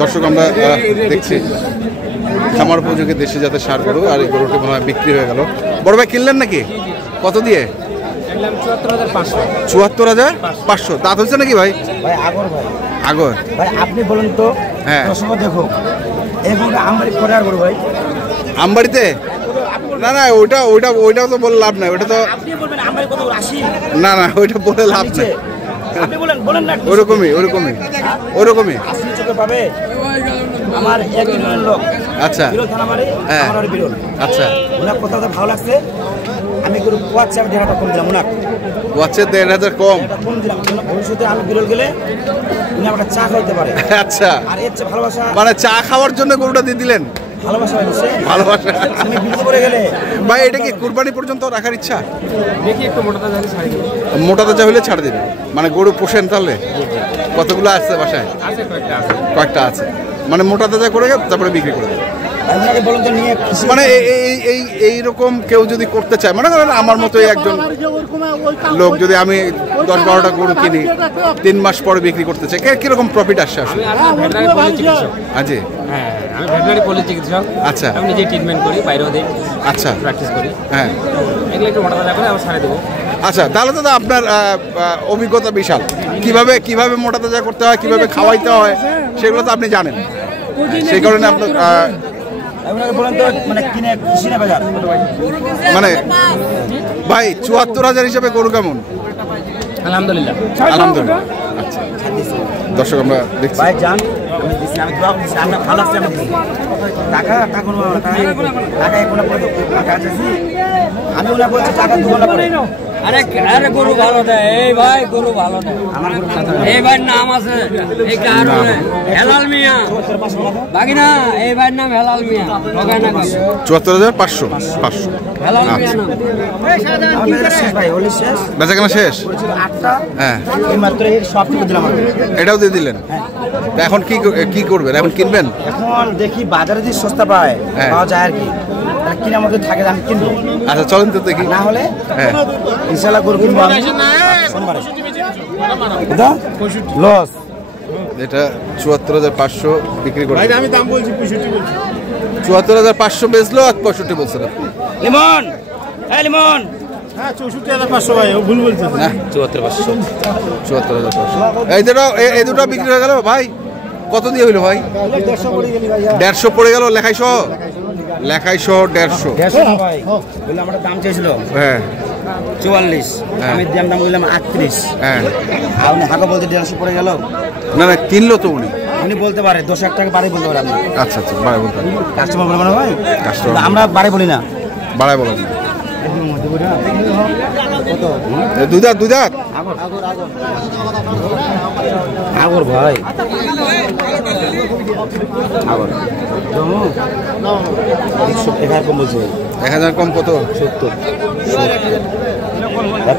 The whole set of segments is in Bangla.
দর্শক আমরা দেখছি খামার উপযোগী দেশি জাতের ষাঁড় গরু, আর এই গরুটি মনে হয় বিক্রি হয়ে গেল। বড় ভাই কিনলেন নাকি? কত দিয়ে? ৭৪,৫০০। দাঁত হচ্ছে নাকি ভাই? আগর ভাই আপনি বলেন তো। হ্যাঁ দেখো এগুলো আমবাড়ি করে আর গরু ভাই আমবাড়িতে না না ওইটাও তো বলে লাভ নাই। ওইটা তো না না ওইটা বলে লাভ নাই। ওরকমই পাবে আমার একজনের লোক। আচ্ছা হ্যাঁ আচ্ছা ওনার কথা ভালো লাগছে। আমি গরু কোয়াচ্ছে আমি ১,৫০০ কম দিলাম। ওনার কোয়াচ্ছে ১,৫০০ কম দিলাম। ভবিষ্যতে আমি বিরল গেলে উনি আমাকে চা খাইতে পারে। আচ্ছা আর এর চেয়ে ভালোবাসা মানে চা খাওয়ার জন্য গরুটা দিয়ে দিলেন? ভালোবাসা আমি বিরল করে গেলে ভাই এটা কি কুরবানি পর্যন্ত রাখার ইচ্ছা? দেখি একটু মোটা তাজা হলে ছাড় দিবে। মানে গরু পোষেন তাহলে? কতগুলো আছে বাসায়? কয়েকটা আছে। মানে মোটা তাজা করে তারপরে বিক্রি করে দেবে। মানে এইরকম কেউ যদি করতে চায়, মানে আমার মতো একজন লোক যদি আমি ১০-১২টা গরু কিনি ৩ মাস পরে বিক্রি করতে চাই, কিরকম প্রফিট আসছে? আসলে আজি আমি ভেটেরিনারি পল্লী চিকিৎসক। আচ্ছা আমি নিজে ট্রিটমেন্ট করি, বাইরেও দিই। আচ্ছা প্র্যাকটিস করি। হ্যাঁ এগুলো একটু মোটা তাজা করে আবার ছাড়ে দেবো। আচ্ছা তাহলে তো আপনার অভিজ্ঞতা বিশাল। কিভাবে মোটা তাজা করতে হয়, কিভাবে খাওয়াইতে হয় সেগুলো তো আপনি জানেন। সেই কারণে আপনার মানে ভাই ৭৪,০০০ হিসাবে গরু কেমন? আলহামদুলিল্লাহ। আচ্ছা দর্শক আমরা দেখছি আমি ওরা বলছি টাকা দেবো না পরে। আরে গরু ভালো দেয় এই ভাই, গরু ভালো দেয়। এই ভাইয়ের নাম আছে এই কারণে হেলাল মিয়া বাগিনা, এই ভাইয়ের নাম হেলাল মিয়া। ৭৪,৫০০ হেলাল মিয়া নাম। বেচাকেনা শেষ? হ্যাঁ এটাও দিয়ে দিলেন। এখন কি করবেন? এখন কিনবেন? এখন দেখি বাজারে যদি সস্তা পায় পাওয়া যায় আর কি, কিনা মতো থাকে আমি কিনবো। আচ্ছা চলেন তো দেখি। না হলে হ্যাঁ ইনশাআল্লাহ গরু কিনবো আমি সোমবারে। লস এটা ৭৪,৫০০ বিক্রি করে। আমি দাম বলছি ৬৫ বলছি। ৭৪,৫০০ বেচলো আর ৬৫ বলছে না। লিমন লিমন হ্যাঁ ৬৪,৫০০ ভাই, ও ভুল বলছে। না ৭৪,৫০০ এই দুটো বিক্রি হয়ে গেল ভাই। কত দিয়ে হইলো ভাই? ১৫০ পড়ে গেল লেখাই সহ ১৫০ ভাই বলে আমার দাম চাইছিল। হ্যাঁ ৪৪ আমি দাম বললাম ৩৮। হ্যাঁ আপনি হাঁকা বলতে ১৫০ পড়ে গেল। না না কিনলো তো উনি বলতে পারে ১০ টাকা বাড়াই বলতে পারে আপনি। আচ্ছা বাড়াই বলতে পারে কাস্টমার বলবে না ভাই, আমরা বাড়াই বলি না, বাড়াই বলেন না। দুই দাঁত আগর ভাই আগর ১০০ কম বলছে। ১,০০০ কম কত? ৭০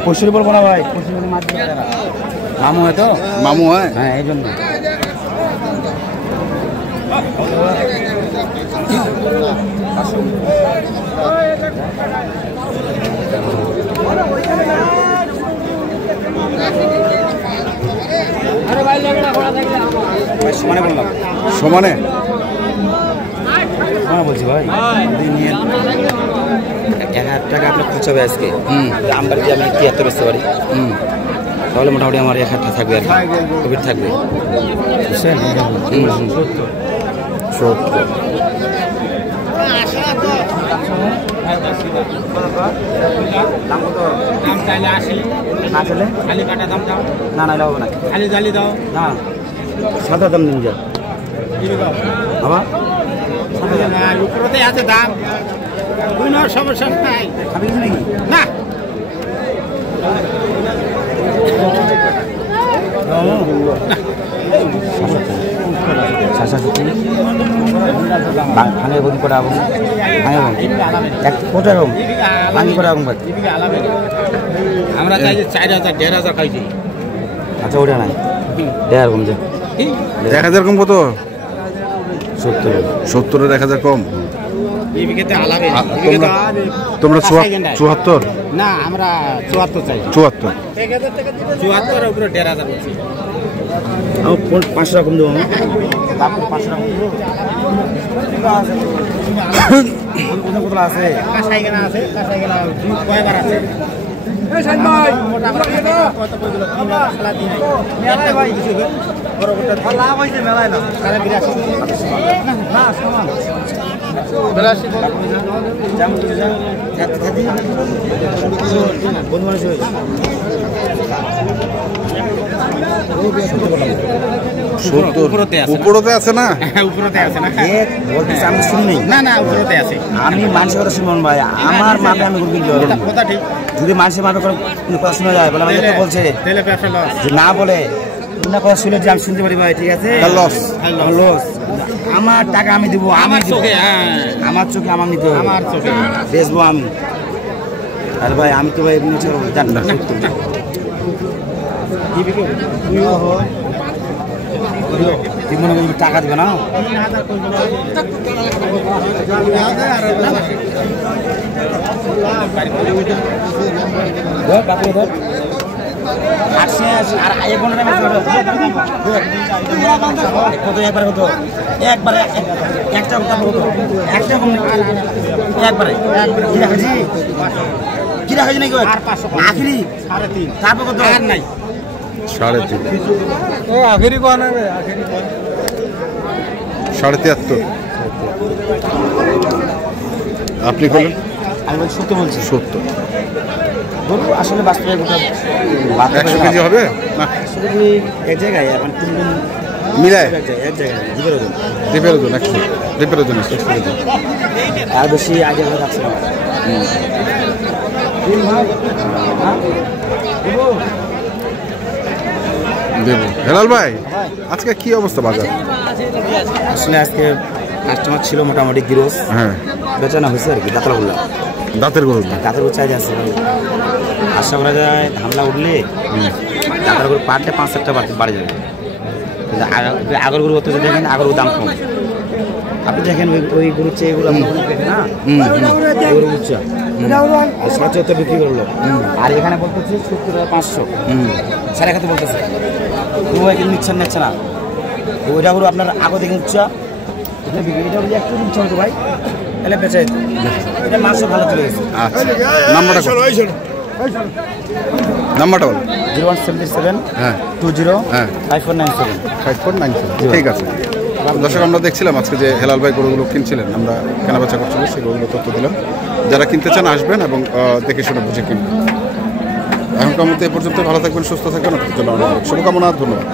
পঁয়ষট্টি বলবো না ভাই। মামু হয় তো? মামু হয়? হ্যাঁ এই জন্য। সমানে বললাম। সমানে বলছি ভাই ১,০০০ টাকা আপনার খরচ হবে আজকে। আমরা যদি আমি ৭৩ বেচতে পারি তাহলে মোটামুটি আমার ১,০০০ থাকবে আর কোভিড থাকবে। বুঝছেন? ৭০ না না হবে না, খালি জালি দাও না, সাদা দাম নিয়ে যাও বাবা। উপরেতে আছে দাম, সমস্যা নাই। খাবি নাকি? না ভাঙে বদি করে আগুন ভাঙি করে আগুন। আমরা চাই যে ৪,০০০ ১,৫০০ খাইছি। আচ্ছা ওটা নাই ১,০০০ কম যে ১,০০০ কম কত? ৭০ ১,০০০ কম। তোমরা ৭৪? না আমরা ৭৪ চাই। ৭৪ ৭৪ উপরে ১,৫০০ বলছি। আমি 500 টাকা কম দেবো তারপর 500 টাকা দেবো কত আছে কাঁসাই কেনা আছে কাঁসাই কেনা কয়বার আছে বন্ধু মানুষ উপরতে আছে না? উপরতে আছে না আমি শুনি না না উপরতে আছে আমি মানুষের কথা শুনবো ভাই আমার মাপে আমি কথা ঠিক যদি মানুষের মাপে কোনো কথা শোনা যায় বলে বলছে যে না বলে না কথা শুনে যে আমি শুনতে পারি ভাই ঠিক আছে লস লস আমার টাকা আমি দিব আমি চোখে আমার চোখে আমার নিতে হবে আমার চোখে বেচবো আমি আর ভাই আমি তো ভাই জানি না তুই মনে করবি টাকা দিবে না একবারে একবারে একটা একবারে কিরা হয়েছে নাকি আখরি 3.5 তারপর কত আর নাই 3.5 ও আখেরি কোয়া না আখেরি 73.5 আপনি বলেন আমি বলছি সত্য বলছি 70 গরু আসলে বাস্তবে 100 কেজি হবে না আসলে এক জায়গায় এখন তিনজন মিলায় এক জায়গায় দ্বীপের ওজন 100 দ্বীপের ওজন 100 আর বেশি আগে আমরা যাচ্ছি না দেব হেলাল ভাই আজকে কি অবস্থা বাজার? আসলে আজকে কাস্টমার ছিল মোটামুটি গিরোস হ্যাঁ বেচানো হয়েছে আর কি দাঁতলা বললাম দাঁতের গরু দাঁতের গরু চাহিদা আছে আশা করা যায় ধামলা উঠলে দাঁতের গরু পারলে 5-7 টাকা বাড়ি যাবে কিন্তু আগের গরু অত দেখেন আগের দাম কম আপনি দেখেন ওই গরুর চেয়ে এগুলো না গরু উচ্চা 75 বিক্রি করলো আর এখানে বলতেছে 70,500 1,500 বলতেছে ও কিন্তু নিচ্ছে না ওইটা গরু আপনার আগে দেখে উচ্চা এটা বিক্রি একটু উচ্চা হতো ভাই তাহলে বেঁচে এটা মাংস ভালো চলে গেছে আচ্ছা নাম্বারটা বল 0177 হ্যাঁ 20 হ্যাঁ 5497 5497 ঠিক আছে দর্শক আমরা দেখছিলাম আজকে যে হেলাল ভাই গরুগুলো কিনছিলেন আমরা কেনাবেচা করছিলাম সেই গরুগুলো তথ্য দিলাম যারা কিনতে চান আসবেন এবং দেখে শুনে বুঝে কিনবেন এখনকার মধ্যে এ পর্যন্ত ভালো থাকবেন সুস্থ থাকবেন আপনার জন্য অনেক শুভকামনা ধন্যবাদ